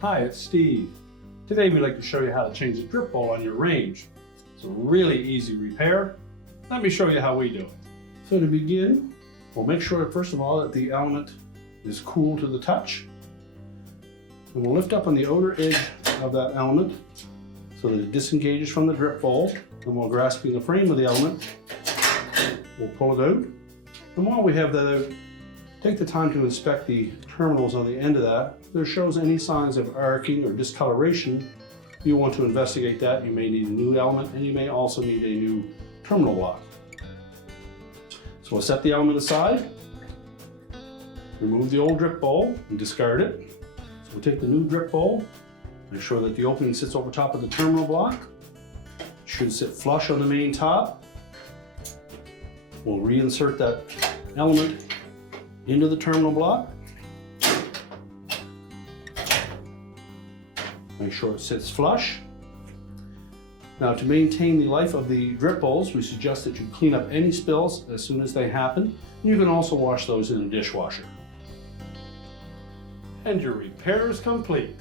Hi, it's Steve. Today we'd like to show you how to change the drip bowl on your range. It's a really easy repair. Let me show you how we do it. So to begin, we'll make sure first of all that the element is cool to the touch. And we'll lift up on the outer edge of that element so that it disengages from the drip bowl. And while grasping the frame of the element, we'll pull it out. And while we have that out, take the time to inspect the terminals on the end of that. If there shows any signs of arcing or discoloration, you want to investigate that. You may need a new element, and you may also need a new terminal lock. So we'll set the element aside, remove the old drip bowl and discard it. So we'll take the new drip bowl, make sure that the opening sits over top of the terminal block. It should sit flush on the main top. We'll reinsert that element into the terminal block. Make sure it sits flush. Now, to maintain the life of the drip bowls, we suggest that you clean up any spills as soon as they happen. You can also wash those in a dishwasher. And your repair is complete.